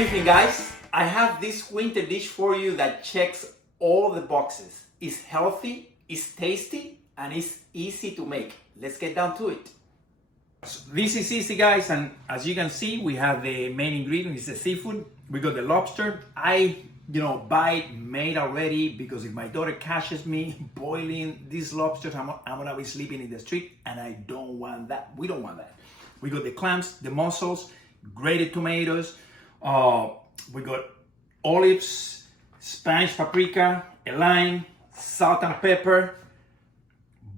Good evening, guys. I have this winter dish for you that checks all the boxes. It's healthy, it's tasty, and it's easy to make. Let's get down to it. This is easy, guys, and as you can see, we have the main ingredient is the seafood. We got the lobster. I buy it made already because if my daughter catches me boiling these lobsters, I'm gonna be sleeping in the street, and I don't want that. We don't want that. We got the clams, the mussels, grated tomatoes. We got olives, Spanish paprika, a lime, salt and pepper,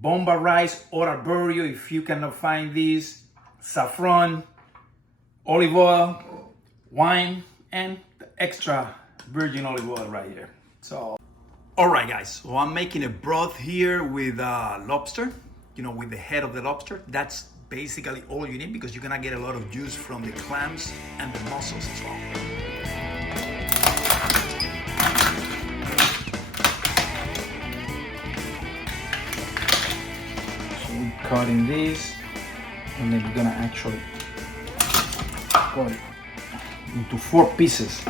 Bomba rice or Arborio if you cannot find these, Zaffron, olive oil, wine, and the extra virgin olive oil right here. So, all right, guys. So I'm making a broth here with lobster. With the head of the lobster. That's basically all you need because you're gonna get a lot of juice from the clams and the mussels as well. So we're cutting this, and then we're gonna actually cut it into 4 pieces.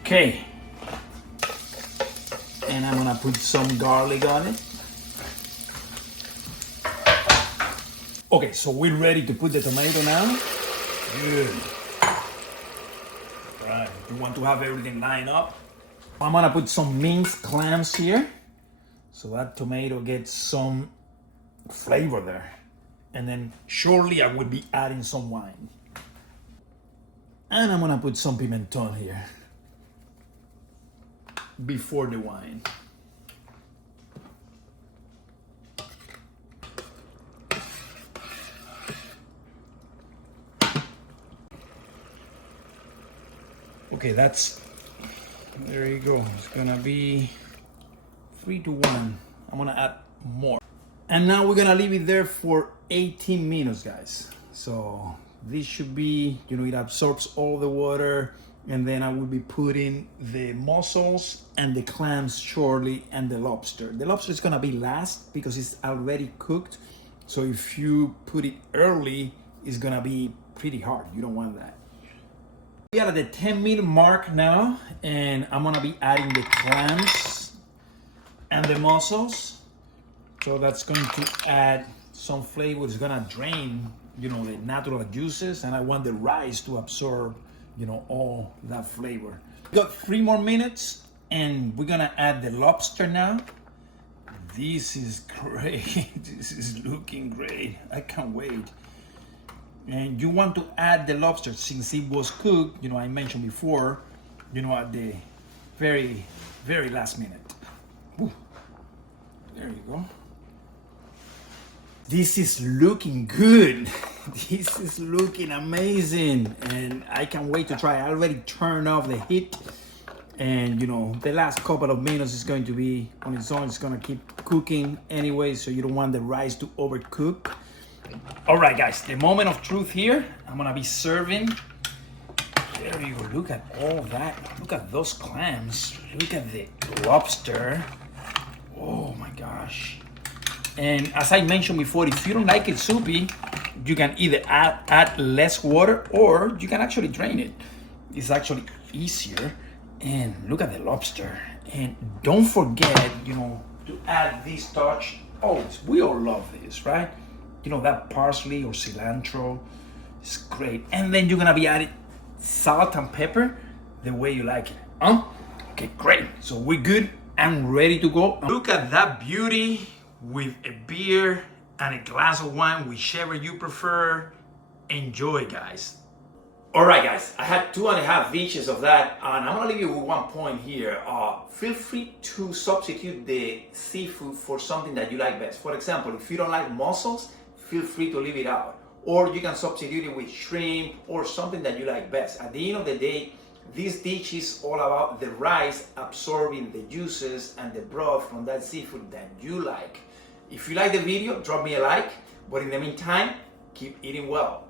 Okay. And I'm gonna put some garlic on it. Okay, so we're ready to put the tomato now. Good. Right, you want to have everything lined up. I'm gonna put some minced clams here. So that tomato gets some flavor there. And then shortly I will be adding some wine. And I'm gonna put some pimenton here before the wine. Okay, there you go. It's gonna be 3 to 1. I'm gonna add more. And now we're gonna leave it there for 18 minutes, guys. So this should be, it absorbs all the water, and then I will be putting the mussels and the clams shortly and the lobster. The lobster is gonna be last because it's already cooked. So if you put it early, it's gonna be pretty hard. You don't want that. We are at the 10-minute mark now, and I'm gonna be adding the clams and the mussels. So that's going to add some flavor. It's gonna drain, the natural juices, and I want the rice to absorb, all that flavor. We got 3 more minutes, and we're gonna add the lobster now. This is great. This is looking great. I can't wait. And you want to add the lobster since it was cooked, I mentioned before, at the very, very last minute. Ooh. There you go. This is looking good. This is looking amazing. And I can't wait to try. I already turned off the heat. And the last couple of minutes is going to be on its own. It's gonna keep cooking anyway, so you don't want the rice to overcook. All right, guys, the moment of truth here. I'm gonna be serving. There you go. Look at all that. Look at those clams. Look at the lobster. Oh my gosh. And as I mentioned before, if you don't like it soupy, you can either add less water or you can actually drain it. It's actually easier. And look at the lobster. And don't forget, to add this touch. Oh, we all love this, right? That parsley or cilantro is great. And then you're gonna be adding salt and pepper the way you like it. Okay, great. So we're good and ready to go. Look at that beauty with a beer and a glass of wine, whichever you prefer. Enjoy, guys. All right, guys, I had 2.5 inches of that, and I'm gonna leave you with one point here. Feel free to substitute the seafood for something that you like best. For example, if you don't like mussels, feel free to leave it out. Or you can substitute it with shrimp or something that you like best. At the end of the day, this dish is all about the rice absorbing the juices and the broth from that seafood that you like. If you like the video, drop me a like. But in the meantime, keep eating well.